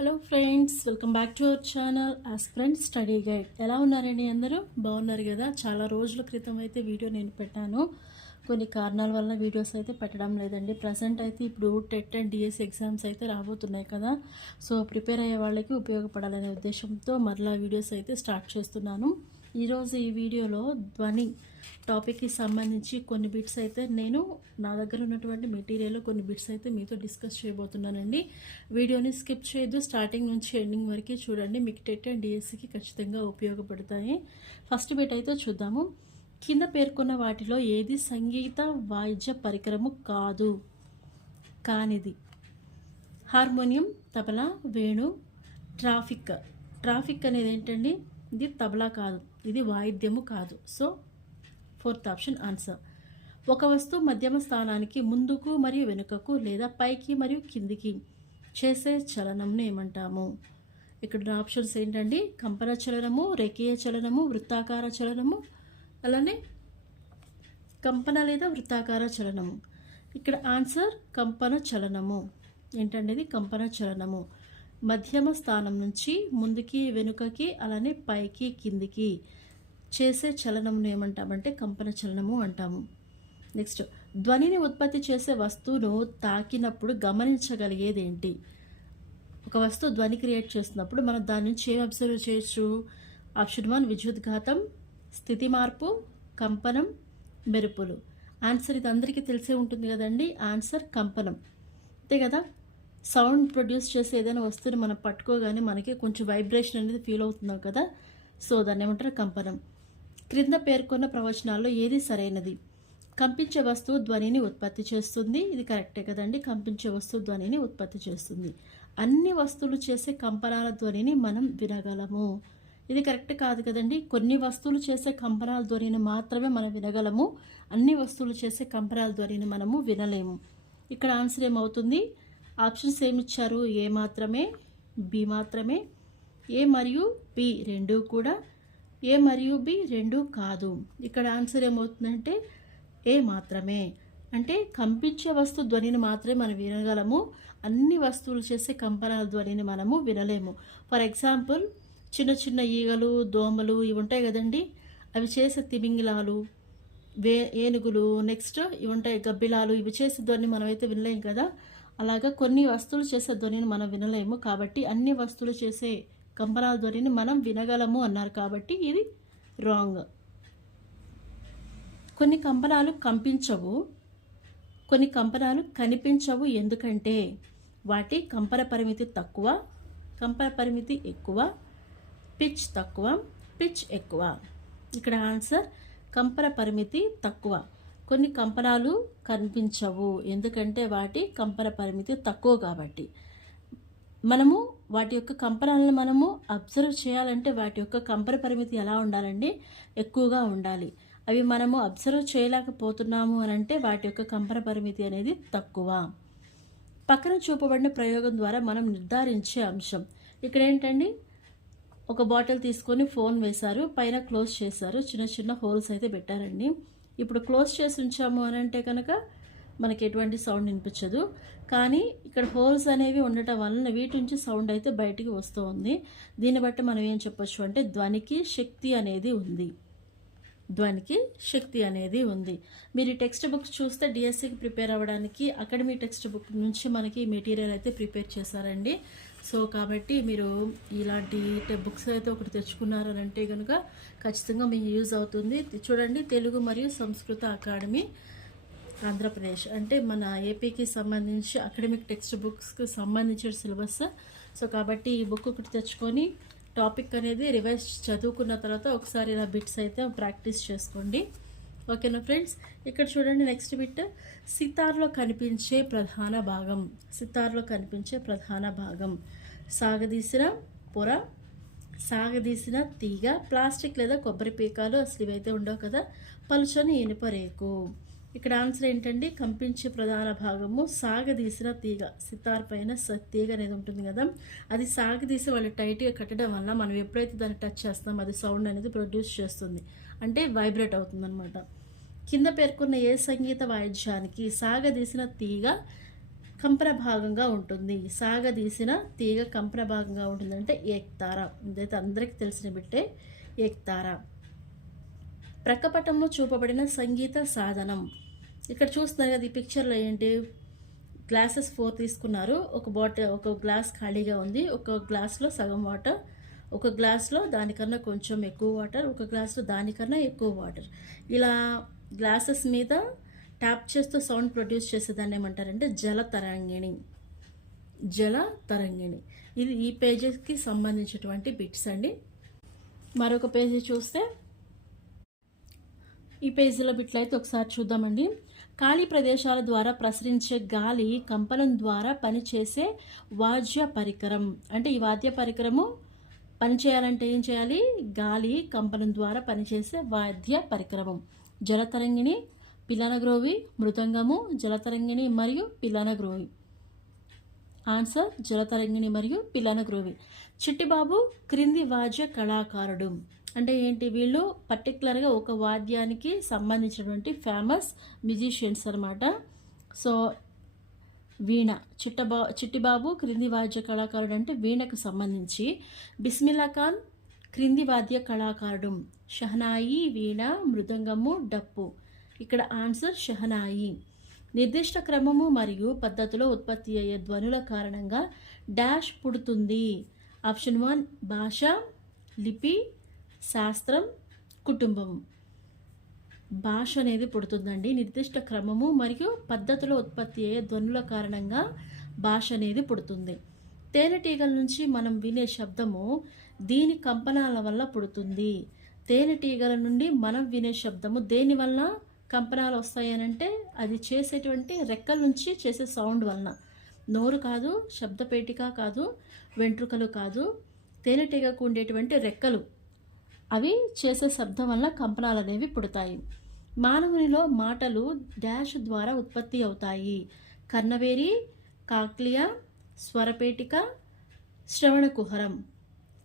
Hello friends, welcome back to our channel aspirant study guide. ఎలా ఉన్నారండి? అందరూ బాగున్నారు కదా? చాలా రోజుల క్రితం అయితే వీడియో నేను పెట్టాను. కొన్ని కారణాల వల్ల వీడియోస్ అయితే పెట్టడం లేదండి. ప్రజెంట్ అయితే ఇప్పుడు టెట్ అండ్ డిఎస్ ఎగ్జామ్స్ అయితే రాబోతున్నాయి కదా, సో ప్రిపేర్ అయ్యే వాళ్ళకి ఉపయోగపడాలనే ఉద్దేశంతో మరలా వీడియోస్ అయితే స్టార్ట్ చేస్తున్నాను. ఈరోజు ఈ వీడియోలో ధ్వని టాపిక్కి సంబంధించి కొన్ని బిట్స్ అయితే నేను నా దగ్గర ఉన్నటువంటి మెటీరియల్ కొన్ని బిట్స్ అయితే మీతో డిస్కస్ చేయబోతున్నానండి. వీడియోని స్కిప్ చేయొద్దు, స్టార్టింగ్ నుంచి ఎండింగ్ వరకు చూడండి. మీకు టెట్ అండ్ డిఎస్సికి ఖచ్చితంగా ఉపయోగపడతాయి. ఫస్ట్ బిట్ అయితే చూద్దాము. కింద పేర్కొన్న వాటిలో ఏది సంగీత వాయిద్య పరికరము కానిది? హార్మోనియం, తబలా, వేణు, ట్రాఫిక్ అనేది ఏంటండి? ఇది తబలా కాదు, ఇది వాయిద్యము కాదు. So fourth option answer. ఒక వస్తువు మధ్యమ స్థానానికి ముందుకు మరియు వెనుకకు లేదా పైకి మరియు కిందికి చేసే చలనంను ఏమంటాము? ఇక్కడ ఆప్షన్స్ ఏంటండి? కంపన చలనము, రేఖీయ చలనము, వృత్తాకార చలనము, అలానే కంపన లేదా వృత్తాకార చలనము. ఇక్కడ ఆన్సర్ కంపన చలనము. ఏంటండి ఇది? కంపన చలనము. మధ్యమ స్థానం నుంచి ముందుకి వెనుకకి అలానే పైకి కిందికి చేసే చలనంను ఏమంటామంటే కంపన చలనము అంటాము. నెక్స్ట్, ధ్వనిని ఉత్పత్తి చేసే వస్తువును తాకినప్పుడు గమనించగలిగేది ఏంటి? ఒక వస్తువు ధ్వని క్రియేట్ చేస్తున్నప్పుడు మనం దాని నుంచి ఏం అబ్జర్వ్ చేయొచ్చు? ఆప్షన్ 1 విద్యుద్ఘాతం, స్థితి మార్పు, కంపనం, మెరుపులు. ఆన్సర్ ఇది అందరికీ తెలిసే ఉంటుంది కదండి. ఆన్సర్ కంపనం. అంతే కదా? సౌండ్ ప్రొడ్యూస్ చేసే ఏదైనా వస్తువుని మనం పట్టుకోగానే మనకి కొంచెం వైబ్రేషన్ అనేది ఫీల్ అవుతున్నాం కదా, సో దాన్ని ఏమంటారు? కంపనం. క్రింద పేర్కొన్న ప్రవచనాల్లో ఏది సరైనది? కంపించే వస్తువు ధ్వనిని ఉత్పత్తి చేస్తుంది. ఇది కరెక్టే కదండి. కంపించే వస్తువు ధ్వనిని ఉత్పత్తి చేస్తుంది. అన్ని వస్తువులు చేసే కంపనాల ధ్వనిని మనం వినగలము. ఇది కరెక్ట్ కాదు కదండి. కొన్ని వస్తువులు చేసే కంపనాల ధ్వనిని మాత్రమే మనం వినగలము. అన్ని వస్తువులు చేసే కంపనాల ధ్వనిని మనము వినలేము. ఇక్కడ ఆన్సర్ ఏమవుతుంది? ఆప్షన్స్ ఏమిచ్చారు? ఏ మాత్రమే, బి మాత్రమే, ఏ మరియు బి రెండు కూడా, ఏ మరియు బి రెండు కాదు. ఇక్కడ ఆన్సర్ ఏమవుతుందంటే ఏ మాత్రమే. అంటే కంపించే వస్తువు ధ్వనిని మాత్రమే మనం వినగలము. అన్ని వస్తువులు చేసే కంపనాల ధ్వనిని మనము వినలేము. ఫర్ ఎగ్జాంపుల్, చిన్న చిన్న ఈగలు, దోమలు ఇవి ఉంటాయి కదండి, అవి చేసే తిమింగిలాలు, ఏనుగులు, నెక్స్ట్ ఇవి ఉంటాయి గబ్బిలాలు, ఇవి చేసే ధ్వని మనమైతే వినలేము కదా. అలాగా కొన్ని వస్తువులు చేసే ధ్వనిని మనం వినలేము. కాబట్టి అన్ని వస్తువులు చేసే కంపనాల ధ్వనిని మనం వినగలము అన్నారు. కాబట్టి ఇది రాంగ్. కొన్ని కంపనాలు కంపించవు, కొన్ని కంపనాలు కనిపించవు. ఎందుకంటే వాటి కంపన పరిమితి తక్కువ, కంపన పరిమితి ఎక్కువ, పిచ్ తక్కువ, పిచ్ ఎక్కువ. ఇక్కడ ఆన్సర్ కంపన పరిమితి తక్కువ. కొన్ని కంపనాలు కనిపించవు ఎందుకంటే వాటి కంపన పరిమితి తక్కువ. కాబట్టి మనము వాటి యొక్క కంపనాలను మనము అబ్జర్వ్ చేయాలంటే వాటి యొక్క కంపన పరిమితి ఎలా ఉండాలండి? ఎక్కువగా ఉండాలి. అవి మనము అబ్జర్వ్ చేయలేకపోతున్నాము అని అంటే వాటి యొక్క కంపన పరిమితి అనేది తక్కువ. పక్కన చూపబడిన ప్రయోగం ద్వారా మనం నిర్ధారించే అంశం. ఇక్కడ ఏంటండి? ఒక బాటిల్ తీసుకొని ఫోన్ వేశారు, పైన క్లోజ్ చేశారు, చిన్న చిన్న హోల్స్ అయితే పెట్టారండి. ఇప్పుడు క్లోజ్ చేసి ఉంచాము అని అంటే కనుక మనకి ఎటువంటి సౌండ్ వినిపించదు. కానీ ఇక్కడ హోల్స్ అనేవి ఉండటం వలన వీటి నుంచి సౌండ్ అయితే బయటికి వస్తూ ఉంది. దీన్ని బట్టి మనం ఏం చెప్పొచ్చు అంటే ధ్వనికి శక్తి అనేది ఉంది. ధ్వనికి శక్తి అనేది ఉంది. మీరు టెక్స్ట్ బుక్స్ చూస్తే డిఎస్సికి ప్రిపేర్ అవ్వడానికి అకాడమీ టెక్స్ట్ బుక్ నుంచి మనకి మెటీరియల్ అయితే ప్రిపేర్ చేశారండి. సో కాబట్టి మీరు ఇలాంటి బుక్స్ అయితే ఒకటి తెచ్చుకున్నారని అంటే కనుక ఖచ్చితంగా మీకు యూజ్ అవుతుంది. చూడండి, తెలుగు మరియు సంస్కృత అకాడమీ ఆంధ్రప్రదేశ్ అంటే మన ఏపీకి సంబంధించి అకాడమిక్ టెక్స్ట్ బుక్స్కి సంబంధించిన సిలబస్. సో కాబట్టి ఈ బుక్ ఒకటి తెచ్చుకొని టాపిక్ అనేది రివైజ్ చదువుకున్న తర్వాత ఒకసారి ఇలా బిట్స్ అయితే ప్రాక్టీస్ చేసుకోండి. ఓకేనా ఫ్రెండ్స్? ఇక్కడ చూడండి నెక్స్ట్ బిట్. సితార్లో కనిపించే ప్రధాన భాగం. సితార్లో కనిపించే ప్రధాన భాగం సాగదీసిన పొర, సాగదీసిన తీగ, ప్లాస్టిక్ లేదా కొబ్బరి పీకాలు, అసలు ఇవైతే ఉండవు కదా, పలుచని ఇనుప రేకు. ఇక్కడ ఆన్సర్ ఏంటండి? కంపించే ప్రధాన భాగము సాగదీసిన తీగ. సితార్ పైన తీగ అనేది ఉంటుంది కదా, అది సాగదీసి వాళ్ళు టైట్గా కట్టడం వల్ల మనం ఎప్పుడైతే దాన్ని టచ్ చేస్తామో అది సౌండ్ అనేది ప్రొడ్యూస్ చేస్తుంది, అంటే వైబ్రేట్ అవుతుంది అనమాట. కింద పేర్కొన్న ఏ సంగీత వాయిద్యానికి సాగదీసిన తీగ కంపన భాగంగా ఉంటుంది. సాగదీసిన తీగ కంపన భాగంగా ఉంటుంది అంటే ఏక్తార. ఇదైతే అందరికీ తెలిసిన బిట్టే ఏక్తార. ప్రక్కపటంలో చూపబడిన సంగీత సాధనం. ఇక్కడ చూస్తున్నారు కదా, ఈ పిక్చర్లో ఏంటి, గ్లాసెస్ 4 తీసుకున్నారు. ఒక గ్లాస్ ఖాళీగా ఉంది. ఒక గ్లాస్లో సగం వాటర్, ఒక గ్లాస్లో దానికన్నా కొంచెం ఎక్కువ వాటర్, ఒక గ్లాస్లో దానికన్నా ఎక్కువ వాటర్. ఇలా గ్లాసెస్ మీద ట్యాప్ చేస్తూ సౌండ్ ప్రొడ్యూస్ చేసేదాన్ని ఏమంటారంటే జల తరంగిణి. జల తరంగిణి. ఇది ఈ పేజీకి సంబంధించినటువంటి బిట్స్ అండి. మరొక పేజీ చూస్తే ఈ పేజీలో బిట్లు అయితే ఒకసారి చూద్దామండి. ఖాళీ ప్రదేశాల ద్వారా ప్రసరించే గాలి కంపనం ద్వారా పనిచేసే వాద్య పరికరం. అంటే ఈ వాద్య పరికరము పనిచేయాలంటే ఏం చేయాలి? గాలి కంపనం ద్వారా పనిచేసే వాద్య పరికరము. జలతరంగిణి, పిల్లనగ్రోవి, మృదంగము, జలతరంగిణి మరియు పిల్లనగ్రోవి. ఆన్సర్ జలతరంగిణి మరియు పిల్లనగ్రోవి. చిట్టిబాబు క్రింది వాద్య కళాకారుడు. అంటే ఏంటి, వీళ్ళు పర్టికులర్గా ఒక వాద్యానికి సంబంధించినటువంటి ఫేమస్ మ్యూజిషియన్స్ అనమాట. సో వీణ. చిట్టిబాబు క్రింది వాద్య కళాకారుడు అంటే వీణకు సంబంధించి. బిస్మిల్లా ఖాన్ క్రింది వాద్య కళాకారుడు. షహనాయి, వీణ, మృదంగము, డప్పు. ఇక్కడ ఆన్సర్ షహనాయి. నిర్దిష్ట క్రమము మరియు పద్ధతిలో ఉత్పత్తి అయ్యే ధ్వనుల కారణంగా డాష్ పుడుతుంది. ఆప్షన్ 1 భాష, లిపి, శాస్త్రం, కుటుంబం. భాష అనేది పుడుతుందండి. నిర్దిష్ట క్రమము మరియు పద్ధతిలో ఉత్పత్తి అయ్యే ధ్వనుల కారణంగా భాష అనేది పుడుతుంది. తేనెటీగల నుంచి మనం వినే శబ్దము దీని కంపనాల వల్ల పుడుతుంది. తేనెటీగల నుండి మనం వినే శబ్దము దేని వల్ల కంపనాలు వస్తాయనంటే అది చేసేటువంటి రెక్కల నుంచి చేసే సౌండ్ వలన. నోరు కాదు, శబ్దపేటిక కాదు, వెంట్రుకలు కాదు, తేనెటీగకు ఉండేటువంటి రెక్కలు, అవి చేసే శబ్దం వల్ల కంపనాలు అనేవి పుడతాయి. మానవునిలో మాటలు డాష్ ద్వారా ఉత్పత్తి అవుతాయి. కర్ణవేరి, కాక్లియా, స్వరపేటిక, శ్రవణ కుహరం.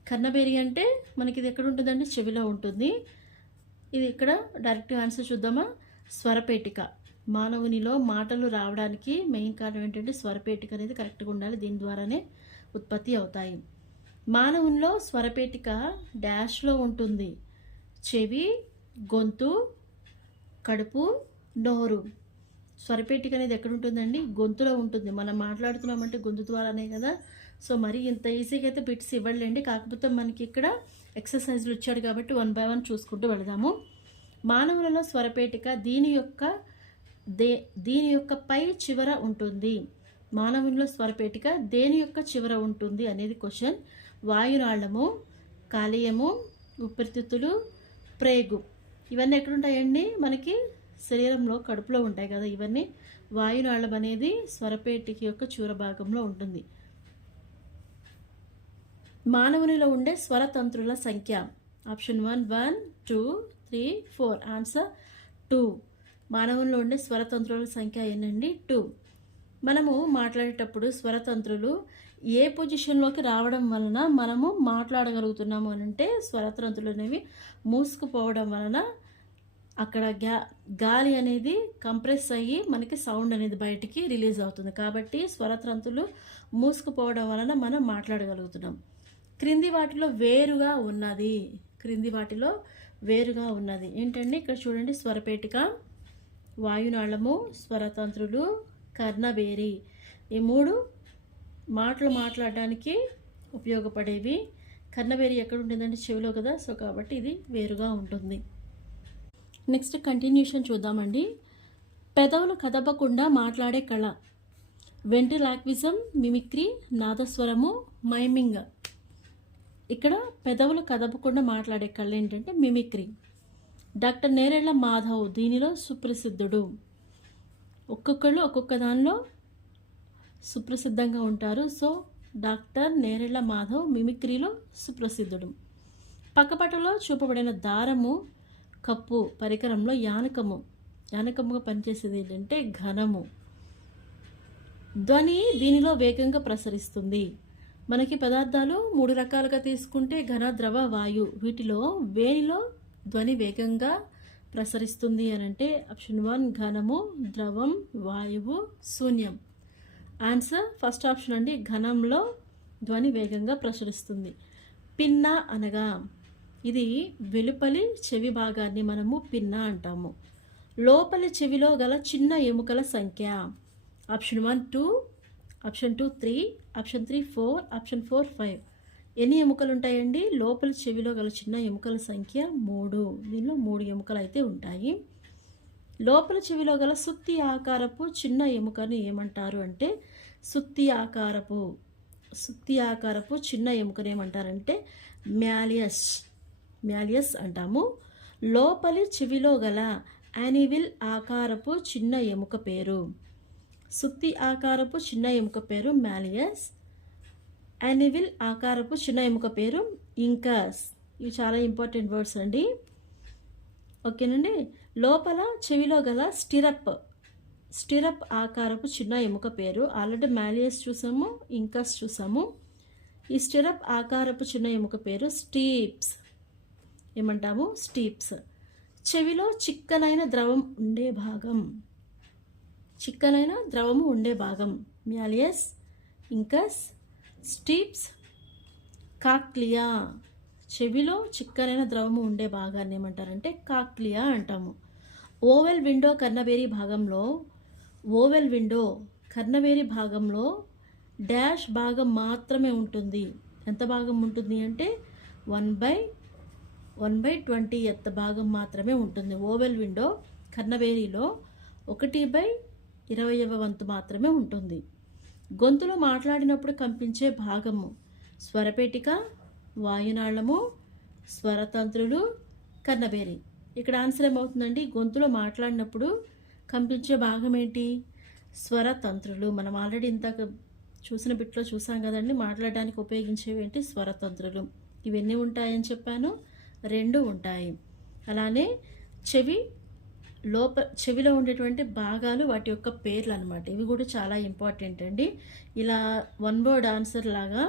కర్ణవేరి అంటే మనకి ఇది ఎక్కడ ఉంటుందండి? చెవిలో ఉంటుంది. ఇది ఇక్కడ డైరెక్ట్ ఆన్సర్ చూద్దామా? స్వరపేటిక. మానవునిలో మాటలు రావడానికి మెయిన్ కారణం ఏంటంటే స్వరపేటిక అనేది కరెక్ట్గా ఉండాలి. దీని ద్వారానే ఉత్పత్తి అవుతాయి. మానవునిలో స్వరపేటిక డాష్లో ఉంటుంది. చెవి, గొంతు, కడుపు, నోరు. స్వరపేటిక అనేది ఎక్కడ ఉంటుందండి? గొంతులో ఉంటుంది. మనం మాట్లాడుతున్నామంటే గొంతు ద్వారానే కదా. సో మరి ఇంత ఈజీగా అయితే బిట్స్ ఇవ్వలేండి. కాకపోతే మనకి ఇక్కడ ఎక్సర్సైజ్లు ఇచ్చాడు కాబట్టి 1 by 1 చూసుకుంటూ వెళదాము. మానవులలో స్వరపేటిక దీని యొక్క పై చివర ఉంటుంది. మానవునిలో స్వరపేటిక దేని యొక్క చివర ఉంటుంది అనేది క్వశ్చన్. వాయునాళము, కాలేయము, ఊపిరితిత్తులు, ప్రేగు. ఇవన్నీ ఎక్కడుంటాయండి? మనకి శరీరంలో కడుపులో ఉంటాయి కదా. ఇవన్నీ వాయునాళం అనేది స్వరపేటిక యొక్క చివర భాగంలో ఉంటుంది. మానవునిలో ఉండే స్వరతంత్రుల సంఖ్య. ఆప్షన్ 1 1 2 3 4. ఆన్సర్ 2. మానవునిలో ఉండే స్వరతంత్రుల సంఖ్య ఏంటండి? 2. మనము మాట్లాడేటప్పుడు స్వరతంత్రులు ఏ పొజిషన్లోకి రావడం వలన మనము మాట్లాడగలుగుతున్నాము అని అంటే స్వరతంత్రులు అనేవి మూసుకుపోవడం వలన అక్కడ గాలి అనేది కంప్రెస్ అయ్యి మనకి సౌండ్ అనేది బయటికి రిలీజ్ అవుతుంది. కాబట్టి స్వరతంత్రులు మూసుకుపోవడం వలన మనం మాట్లాడగలుగుతున్నాం. క్రింది వాటిలో వేరుగా ఉన్నది. క్రింది వాటిలో వేరుగా ఉన్నది ఏంటండి? ఇక్కడ చూడండి, స్వరపేటిక, వాయునాళము, స్వరతంత్రులు, కర్ణవేరి. ఈ 3 మాటలు మాట్లాడడానికి ఉపయోగపడేవి. కర్ణవేరి ఎక్కడ ఉంటుందంటే చెవిలో కదా. సో కాబట్టి ఇది వేరుగా ఉంటుంది. నెక్స్ట్ కంటిన్యూషన్ చూద్దామండి. పెదవులు కదపకుండా మాట్లాడే కళ. వెంట్రిలాక్విజం, మిమిక్రీ, నాదస్వరము, మైమింగ్. ఇక్కడ పెదవులు కదపకుండా మాట్లాడే కళ ఏంటంటే మిమిక్రీ. డాక్టర్ నేరెళ్ల మాధవ్ దీనిలో సుప్రసిద్ధుడు. ఒక్కొక్కళ్ళు ఒక్కొక్క దానిలో సుప్రసిద్ధంగా ఉంటారు. సో డాక్టర్ నేరెళ్ల మాధవ్ మిమిక్రీలో సుప్రసిద్ధుడు. పక్కపటలో చూపబడిన దారము కప్పు పరికరంలో యానకముగా పనిచేసేది ఏంటంటే ఘనము. ధ్వని దీనిలో వేగంగా ప్రసరిస్తుంది. మనకి పదార్థాలు 3 రకాలుగా తీసుకుంటే ఘన, ద్రవ, వాయు. వీటిలో వేనిలో ధ్వని వేగంగా ప్రసరిస్తుంది అని అంటే ఆప్షన్ 1 ఘనము, ద్రవం, వాయువు, శూన్యం. ఆన్సర్ ఫస్ట్ ఆప్షన్ అండి. ఘనంలో ధ్వని వేగంగా ప్రసరిస్తుంది. పిన్న అనగా ఇది వెలుపలి చెవి భాగాన్ని మనము పిన్న అంటాము. లోపలి చెవిలో గల చిన్న ఎముకల సంఖ్య ఆప్షన్ 1 2, ఆప్షన్ 2 3, ఆప్షన్ 3 4, ఆప్షన్ 4 5. ఎన్ని ఎముకలు ఉంటాయండి? లోపల చెవిలో గల చిన్న ఎముకల సంఖ్య 3. దీనిలో 3 ఎముకలు అయితే ఉంటాయి. లోపల చెవిలో గల సుత్తి ఆకారపు చిన్న ఎముకను ఏమంటారు అంటే సుత్తి ఆకారపు చిన్న ఎముకను ఏమంటారంటే మ్యాలియస్ అంటాము. లోపలి చెవిలో గల యానివిల్ ఆకారపు చిన్న ఎముక పేరు సుత్తి ఆకారపు చిన్న ఎముక పేరు మ్యాలియస్. యానివిల్ ఆకారపు చిన్న ఎముక పేరు ఇంకస్. ఇవి చాలా ఇంపార్టెంట్ వర్డ్స్ అండి. ఓకేనండి. లోపల చెవిలో గల స్టిరప్ ఆకారపు చిన్న ఎముక పేరు ఆల్రెడీ మ్యాలియస్ చూసాము, ఇంకస్ చూసాము. ఈ స్టిరప్ ఆకారపు చిన్న ఎముక పేరు స్టీప్స్. ఏమంటాము? స్టీప్స్. చెవిలో చిక్కనైన ద్రవము ఉండే భాగం మ్యాలియస్, ఇంకస్, స్టీప్స్, కాక్లియా. చెవిలో చిక్కనైన ద్రవము ఉండే భాగాన్ని ఏమంటారంటే కాక్లియా అంటాము. ఓవెల్ విండో కర్ణవేరి భాగంలో డాష్ భాగం మాత్రమే ఉంటుంది. ఎంత భాగం ఉంటుంది అంటే 1/20th భాగం మాత్రమే ఉంటుంది. ఓవెల్ విండో కర్ణవేరిలో 1/20వ వంతు మాత్రమే ఉంటుంది. గొంతులో మాట్లాడినప్పుడు కంపించే భాగము స్వరపేటిక, వాయునాళము, స్వరతంత్రులు, కర్ణబేరి. ఇక్కడ ఆన్సర్ ఏమవుతుందండి? గొంతులో మాట్లాడినప్పుడు కంపించే భాగం ఏంటి? స్వరతంత్రులు. మనం ఆల్రెడీ ఇంతక చూసిన బిట్లో చూసాం కదండి. మాట్లాడడానికి ఉపయోగించేవి ఏంటి? స్వరతంత్రులు. ఇవన్నీ ఉంటాయని చెప్పాను, 2 ఉంటాయి. అలానే చెవిలో ఉండేటువంటి భాగాలు వాటి యొక్క పేర్లు అనమాట. ఇవి కూడా చాలా ఇంపార్టెంట్ అండి. ఇలా 1 వర్డ్ ఆన్సర్ లాగా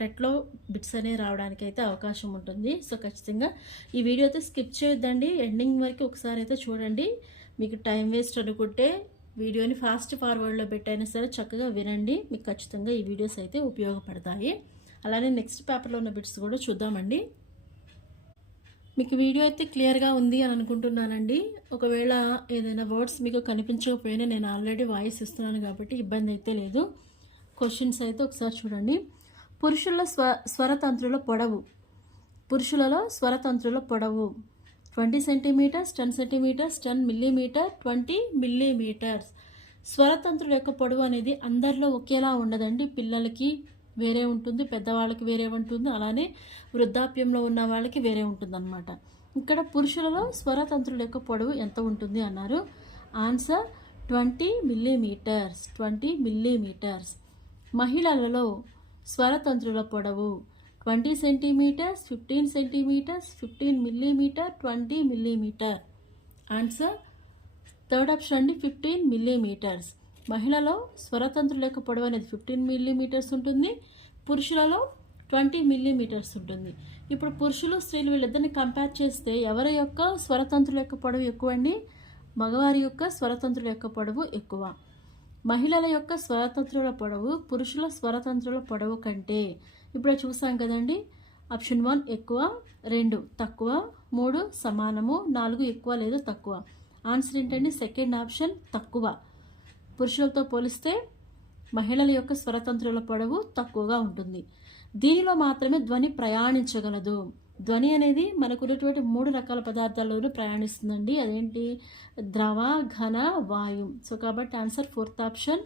టెట్లో బిట్స్ అనేవి రావడానికి అయితే అవకాశం ఉంటుంది. సో ఖచ్చితంగా ఈ వీడియో అయితే స్కిప్ చేయొద్దండి. ఎండింగ్ వరకు ఒకసారి అయితే చూడండి. మీకు టైం వేస్ట్ అనుకుంటే వీడియోని ఫాస్ట్ ఫార్వర్డ్లో పెట్టైనా సరే చక్కగా వినండి. మీకు ఖచ్చితంగా ఈ వీడియోస్ అయితే ఉపయోగపడతాయి. అలానే నెక్స్ట్ పేపర్లో ఉన్న బిట్స్ కూడా చూద్దామండి. మీకు వీడియో అయితే క్లియర్గా ఉంది అని అనుకుంటున్నానండి. ఒకవేళ ఏదైనా వర్డ్స్ మీకు కనిపించకపోయినా నేను ఆల్రెడీ వాయిస్ ఇస్తున్నాను కాబట్టి ఇబ్బంది అయితే లేదు. క్వశ్చన్స్ అయితే ఒకసారి చూడండి. పురుషులలో స్వరతంత్రుల పొడవు 20 సెంటీమీటర్స్, 10 సెంటీమీటర్స్, 10 మిల్లీమీటర్, 20 మిల్లీమీటర్స్. స్వరతంత్రుల యొక్క పొడవు అనేది అందరిలో ఒకేలా ఉండదండి. పిల్లలకి వేరే ఉంటుంది, పెద్దవాళ్ళకి వేరే ఉంటుంది, అలానే వృద్ధాప్యంలో ఉన్న వాళ్ళకి వేరే ఉంటుందన్నమాట. ఇక్కడ పురుషులలో స్వరతంత్రుల యొక్క పొడవు ఎంత ఉంటుంది అన్నారు. Answer 20 millimetres. మహిళలలో స్వరతంత్రుల పొడవు 20 centimetres, 15 centimetres, 15 millimetre, 20 millimetre. Answer third option అండి, 15 మిల్లీమీటర్స్. మహిళలో స్వరతంత్రుల యొక్క పొడవు అనేది 15 మిల్లీమీటర్స్ ఉంటుంది. పురుషులలో 20 మిల్లీమీటర్స్ ఉంటుంది. ఇప్పుడు పురుషులు, స్త్రీలు వీళ్ళిద్దరిని కంపేర్ చేస్తే ఎవరి యొక్క స్వరతంత్రుల యొక్క పొడవు ఎక్కువ అండి? మగవారి యొక్క స్వరతంత్రుల యొక్క పొడవు ఎక్కువ. మహిళల యొక్క స్వరతంత్రుల పొడవు పురుషుల స్వరతంత్రుల పొడవు కంటే ఇప్పుడు చూసాం కదండి. ఆప్షన్ 1 ఎక్కువ, 2 తక్కువ, 3 సమానము, 4 ఎక్కువ లేదా తక్కువ. ఆన్సర్ ఏంటండి? సెకండ్ ఆప్షన్ తక్కువ. పురుషులతో పోలిస్తే మహిళల యొక్క స్వరతంత్రుల పొడవు తక్కువగా ఉంటుంది. దీనిలో మాత్రమే ధ్వని ప్రయాణించగలదు. ధ్వని అనేది మనకున్నటువంటి 3 రకాల పదార్థాల్లోనూ ప్రయాణిస్తుందండి. అదేంటి? ద్రవ, ఘన, వాయు. సో కాబట్టి ఆన్సర్ 4th ఆప్షన్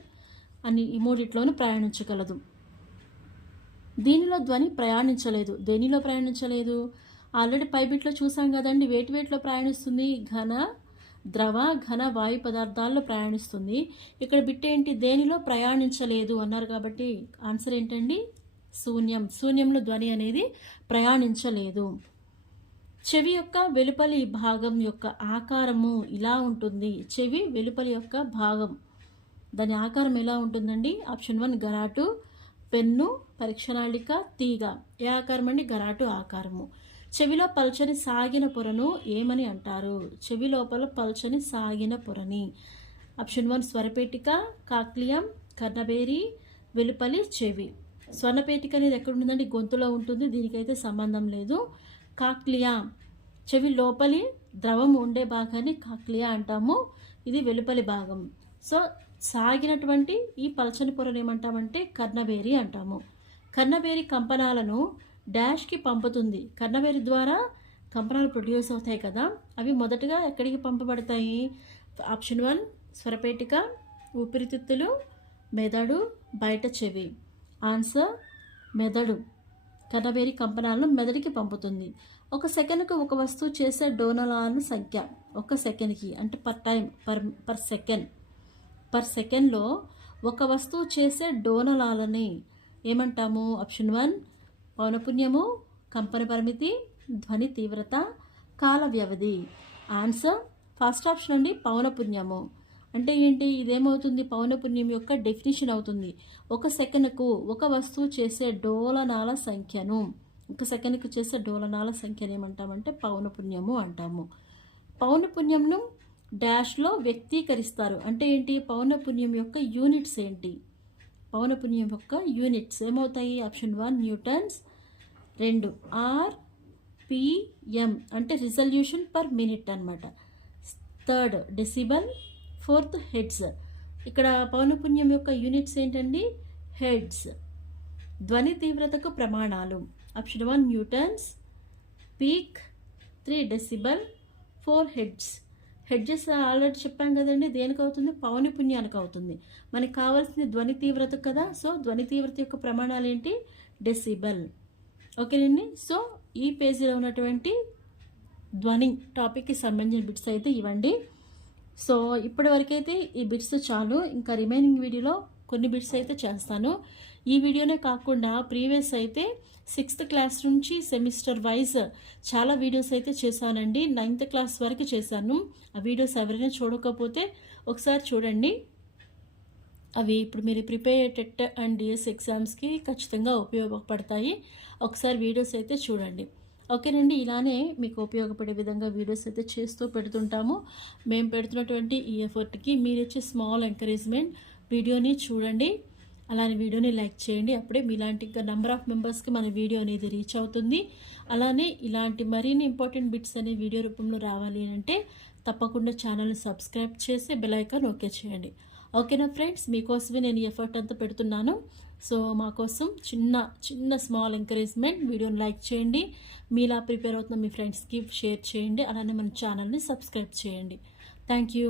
అని ఈ మూడిట్లోనూ ప్రయాణించగలదు. దీనిలో ధ్వని ప్రయాణించలేదు. దేనిలో ప్రయాణించలేదు? ఆల్రెడీ పై బిట్లో చూసాం కదండి. వేటిలో ప్రయాణిస్తుంది? ద్రవ, ఘన, వాయు పదార్థాల్లో ప్రయాణిస్తుంది. ఇక్కడ బిట్ ఏంటి? దేనిలో ప్రయాణించలేదు అన్నారు కాబట్టి ఆన్సర్ ఏంటండి? శూన్యంలో ధ్వని అనేది ప్రయాణించలేదు. చెవి యొక్క వెలుపలి భాగం యొక్క ఆకారము ఇలా ఉంటుంది. చెవి వెలుపలి యొక్క భాగం, దాని ఆకారం ఎలా ఉంటుందండి? ఆప్షన్ 1 గరాటు, పెన్ను, పరీక్షనాళిక, తీగ. ఏ ఆకారం అండి? గరాటు ఆకారము. చెవిలో పల్చని సాగిన పొరను ఏమని అంటారు? చెవి లోపల పల్చని సాగిన పొరని ఆప్షన్ 1 స్వరపేటిక, కాక్లియం, కర్ణబేరి వెలుపలి చెవి. స్వర్ణపేటిక అనేది ఎక్కడ ఉంటుందండి? గొంతులో ఉంటుంది. దీనికైతే సంబంధం లేదు. కాక్లియా చెవి లోపలి ద్రవం ఉండే భాగాన్ని కాక్లియా అంటాము. ఇది వెలుపలి భాగం. సో సాగినటువంటి ఈ పలచని పొరను ఏమంటామంటే కర్ణబేరి అంటాము. కర్ణబేరి కంపనాలను డాష్కి పంపుతుంది. కర్ణబేరి ద్వారా కంపనాలు ప్రొడ్యూస్ అవుతాయి కదా, అవి మొదటగా ఎక్కడికి పంపబడతాయి? ఆప్షన్ 1 స్వరపేటిక, ఊపిరితిత్తులు, మెదడు, బయట చెవి. ఆన్సర్ మెదడు. కర్ణబేరి కంపనాలను మెదడుకి పంపుతుంది. ఒక సెకండ్కు ఒక వస్తువు చేసే డోలనాల సంఖ్య, ఒక సెకండ్కి అంటే పర్ సెకండ్లో ఒక వస్తువు చేసే డోలనాలని ఏమంటాము? ఆప్షన్ 1 పౌనపున్యము, కంపన పరిమితి, ధ్వని తీవ్రత, కాల వ్యవధి. ఆన్సర్ ఫస్ట్ ఆప్షన్ అండి, పౌనపున్యము. అంటే ఏంటి? ఇదేమవుతుంది? పౌనపున్యం యొక్క డెఫినిషన్ అవుతుంది. ఒక సెకనుకు ఒక వస్తువు చేసే డోలనాల సంఖ్యను, ఒక సెకనుకు చేసే డోలనాల సంఖ్యను ఏమంటామంటే పౌనపున్యము అంటాము. పౌనపున్యంను డాష్లో వ్యక్తీకరిస్తారు. అంటే ఏంటి? పౌనపున్యం యొక్క యూనిట్స్ ఏంటి? పౌనపున్యం యొక్క యూనిట్స్ ఏమవుతాయి? ఆప్షన్ 1 న్యూటన్స్, 2 RPM అంటే రిజల్యూషన్ పర్ మినిట్ అనమాట, 3 డెసిబల్, 4 హెడ్స్. ఇక్కడ పౌనపున్యం యొక్క యూనిట్స్ ఏంటండి? హెడ్స్. ధ్వని తీవ్రతకు ప్రమాణాలు option 1 newtons, peak, 3 decibel, 4 hertz. Hertz already చెప్పాం కదండి, దేనికి అవుతుంది? పౌనపున్యానికి అవుతుంది. మనకి కావాల్సింది ధ్వని తీవ్రత కదా, సో ధ్వని తీవ్రత యొక్క ప్రమాణాలు ఏంటి? డెసిబల్. ఓకేనండి. సో ఈ పేజీలో ఉన్నటువంటి ధ్వని టాపిక్కి సంబంధించిన బిట్స్ అయితే ఇవ్వండి. సో ఇప్పటి వరకైతే ఈ బిట్స్ చాలు. ఇంకా రిమైనింగ్ వీడియోలో కొన్ని బిట్స్ అయితే చేస్తాను. ఈ వీడియోనే కాకుండా ప్రీవియస్ అయితే 6th క్లాస్ నుంచి సెమిస్టర్ వైజ్ చాలా వీడియోస్ అయితే చేశానండి. 9th క్లాస్ వరకు చేశాను. ఆ వీడియోస్ ఎవరైనా చూడకపోతే ఒకసారి చూడండి. అవి ఇప్పుడు మీరు ప్రిపేర్ టెట్ అండ్ డిఎస్ ఎగ్జామ్స్కి ఖచ్చితంగా ఉపయోగపడతాయి. ఒకసారి వీడియోస్ అయితే చూడండి. ఓకేనండి. ఇలానే మీకు ఉపయోగపడే విధంగా వీడియోస్ అయితే చేస్తూ పెడుతుంటాము. మేము పెడుతున్నటువంటి ఈ ఎఫర్ట్కి మీరు ఇచ్చే స్మాల్ ఎంకరేజ్మెంట్, వీడియోని చూడండి, అలానే వీడియోని లైక్ చేయండి. అప్పుడే మీలాంటి ఇంకా నెంబర్ ఆఫ్ మెంబర్స్కి మన వీడియో అనేది రీచ్ అవుతుంది. అలానే ఇలాంటి మరిన్ని ఇంపార్టెంట్ బిట్స్ అనే వీడియో రూపంలో రావాలి అంటే తప్పకుండా ఛానల్ని సబ్స్క్రైబ్ చేసి బెల్ ఐకాన్ ఓకే చేయండి. ఓకేనా ఫ్రెండ్స్? మీకోసమే నేను ఎఫర్ట్ అంతా పెడుతున్నాను. సో మా కోసం చిన్న స్మాల్ ఎంకరేజ్మెంట్, వీడియోని లైక్ చేయండి, మీలా ప్రిపేర్ అవుతున్న మీ ఫ్రెండ్స్కి షేర్ చేయండి, అలానే మన ఛానల్ని సబ్స్క్రైబ్ చేయండి. Thank you.